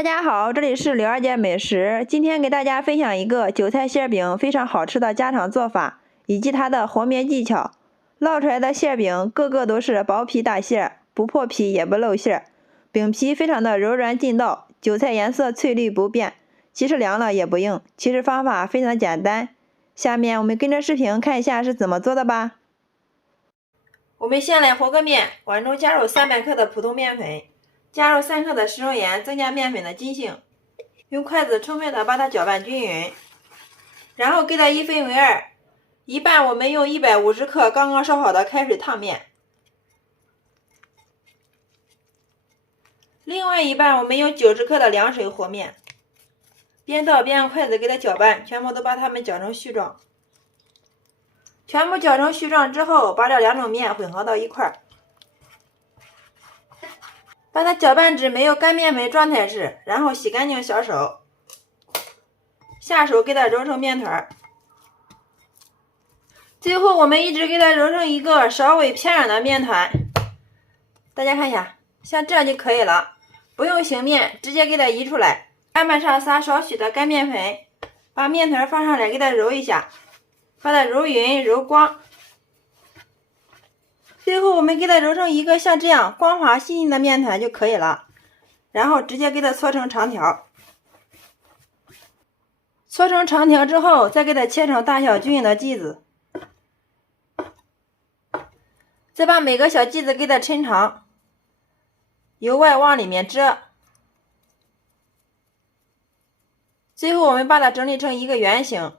大家好，这里是刘二姐美食。今天给大家分享一个韭菜馅饼非常好吃的家常做法，以及它的和面技巧。烙出来的馅饼个个都是薄皮大馅，不破皮也不露馅，饼皮非常的柔软劲道，韭菜颜色翠绿不变，即使凉了也不硬。其实方法非常简单，下面我们跟着视频看一下是怎么做的吧。我们先来和个面，碗中加入300克的普通面粉。加入3克的食用盐，增加面粉的筋性。用筷子充分的把它搅拌均匀，然后给它1分为2。一半我们用150克刚刚烧好的开水烫面，另外一半我们用90克的凉水和面。边倒边用筷子给它搅拌，全部都把它们搅成絮状。全部搅成絮状之后，把这2种面混合到一块儿。把它搅拌至没有干面粉状态时，然后洗干净小手，下手给它揉成面团。最后我们一直给它揉成一个稍微偏软的面团。大家看一下，像这样就可以了，不用醒面，直接给它移出来。案板上撒少许的干面粉，把面团放上来，给它揉一下，把它揉匀揉光。最后我们给它揉成一个像这样光滑细腻的面团就可以了，然后直接给它搓成长条。搓成长条之后，再给它切成大小均匀的剂子，再把每个小剂子给它抻长，由外往里面折。最后我们把它整理成一个圆形，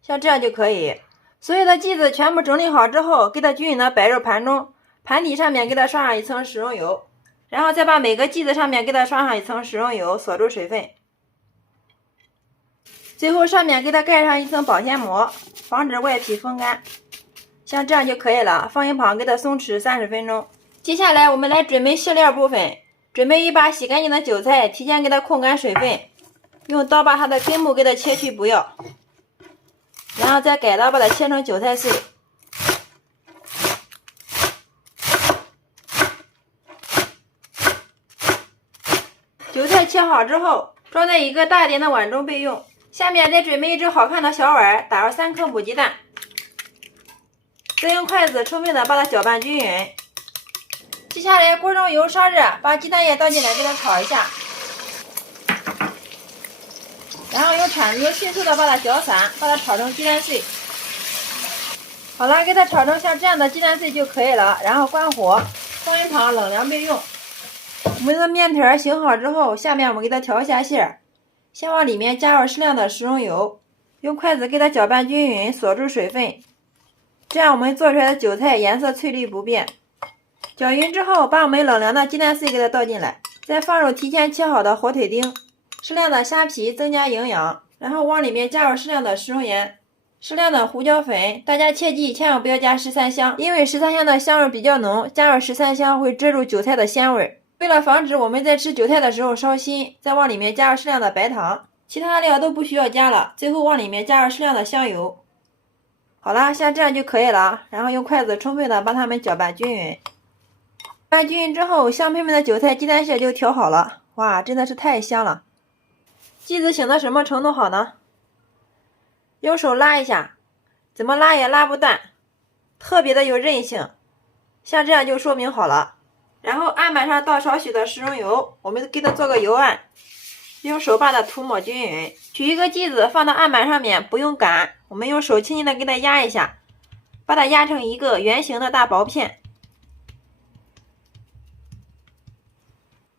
像这样就可以。所有的剂子全部整理好之后，给它均匀的摆入盘中，盘底上面给它刷上一层食用油，然后再把每个剂子上面给它刷上一层食用油，锁住水分。最后上面给它盖上一层保鲜膜，防止外皮风干。像这样就可以了，放一旁给它松弛30分钟。接下来我们来准备馅料部分，准备一把洗干净的韭菜，提前给它控干水分，用刀把它的根部给它切去不要。然后再改刀把它切成韭菜碎。韭菜切好之后，装在一个大点的碗中备用。下面再准备一只好看的小碗，打入3颗母鸡蛋，再用筷子充分的把它搅拌均匀。接下来锅中油烧热，把鸡蛋液倒进来给它炒一下，然后用铲子迅速的把它搅散，把它炒成鸡蛋碎。好了，给它炒成像这样的鸡蛋碎就可以了，然后关火，放一旁冷凉备用。我们的面团醒好之后，下面我们给它调一下馅，先往里面加入适量的食用油，用筷子给它搅拌均匀，锁住水分，这样我们做出来的韭菜颜色翠绿不变。搅匀之后，把我们冷凉的鸡蛋碎给它倒进来，再放入提前切好的火腿丁，适量的虾皮增加营养，然后往里面加入适量的食用盐，适量的胡椒粉。大家切记千万不要加13香，因为13香的香味比较浓，加入13香会遮住韭菜的鲜味。为了防止我们在吃韭菜的时候烧心，再往里面加入适量的白糖，其他的料都不需要加了。最后往里面加入适量的香油。好了，像这样就可以了，然后用筷子充分的把它们搅拌均匀。拌均匀之后，香喷喷的韭菜鸡蛋馅就调好了。哇，真的是太香了！剂子醒到什么程度好呢？用手拉一下，怎么拉也拉不断，特别的有韧性。像这样就说明好了。然后案板上倒少许的食用油，我们给它做个油案，用手把它涂抹均匀。取一个剂子放到案板上面，不用擀，我们用手轻轻的给它压一下，把它压成一个圆形的大薄片。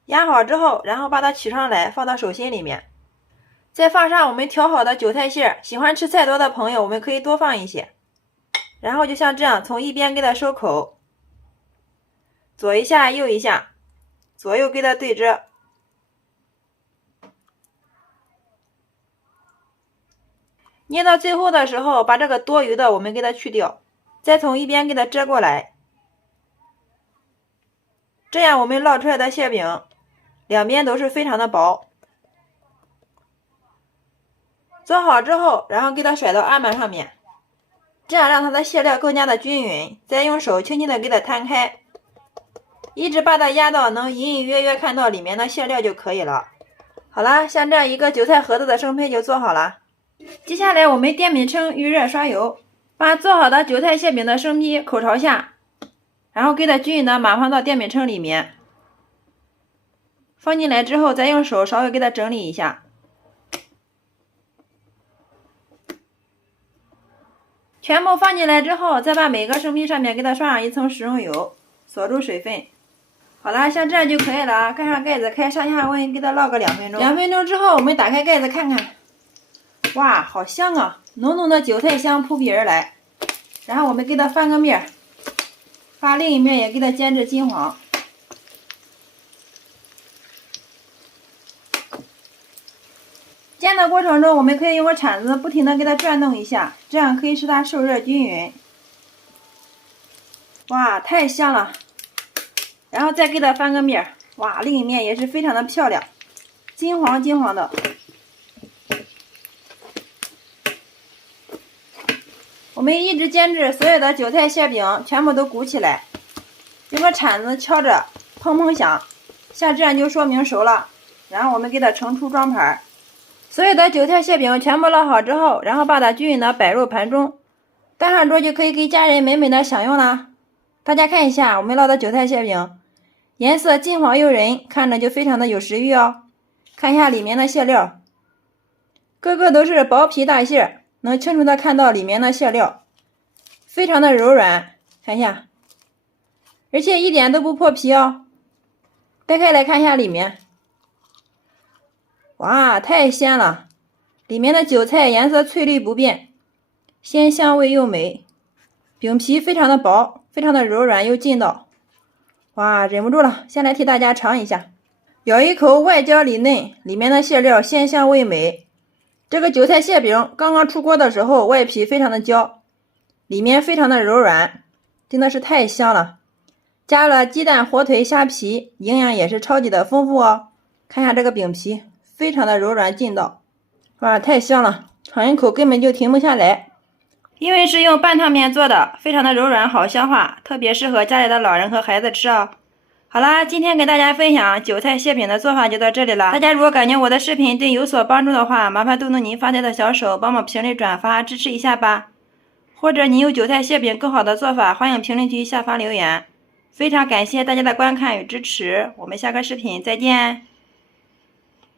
压好之后，然后把它取上来放到手心里面，再放上我们调好的韭菜馅。喜欢吃菜多的朋友，我们可以多放一些。然后就像这样，从一边给它收口，左一下右一下，左右给它对折。捏到最后的时候，把这个多余的我们给它去掉，再从一边给它折过来。这样我们烙出来的馅饼两边都是非常的薄。做好之后，然后给它甩到案板上面，这样让它的馅料更加的均匀。再用手轻轻的给它摊开，一直把它压到能隐隐约约看到里面的馅料就可以了。好了，像这样一个韭菜盒子的生胚就做好了。接下来我们电饼铛预热刷油，把做好的韭菜馅饼的生坯口朝下，然后给它均匀的码放到电饼铛里面。放进来之后，再用手稍微给它整理一下。全部放进来之后，再把每个生坯上面给它刷上一层食用油，锁住水分。好了，像这样就可以了。盖上盖子，开上下温，给它烙个2分钟。2分钟之后，我们打开盖子看看，哇，好香啊！浓浓的韭菜香扑鼻而来。然后我们给它翻个面，把另一面也给它煎至金黄。煎的过程中，我们可以用个铲子不停的给它转动一下，这样可以使它受热均匀。哇，太香了！然后再给它翻个面，哇，另一面也是非常的漂亮，金黄金黄的。我们一直煎至所有的韭菜馅饼全部都鼓起来，用个铲子敲着，砰砰响，像这样就说明熟了。然后我们给它盛出装盘。所有的韭菜馅饼全部烙好之后，然后把它均匀的摆入盘中，端上桌就可以给家人美美的享用啦。大家看一下我们烙的韭菜馅饼，颜色金黄诱人，看着就非常的有食欲哦。看一下里面的馅料，个个都是薄皮大馅，能清楚的看到里面的馅料，非常的柔软，看一下，而且一点都不破皮哦。掰开来看一下里面。哇，太鲜了！里面的韭菜颜色翠绿不变，鲜香味又美，饼皮非常的薄，非常的柔软又劲道。哇，忍不住了，先来替大家尝一下。咬一口，外焦里嫩，里面的馅料鲜香味美。这个韭菜馅饼刚刚出锅的时候，外皮非常的焦，里面非常的柔软，真的是太香了。加了鸡蛋、火腿、虾皮，营养也是超级的丰富哦。看一下这个饼皮。非常的柔软劲道，哇，太香了，尝一口根本就停不下来。因为是用半烫面做的，非常的柔软好消化，特别适合家里的老人和孩子吃哦。好啦，今天给大家分享韭菜馅饼的做法就到这里了。大家如果感觉我的视频对你有所帮助的话，麻烦动动您发财的小手，帮我评论转发支持一下吧。或者你有韭菜馅饼更好的做法，欢迎评论区下方留言。非常感谢大家的观看与支持，我们下个视频再见。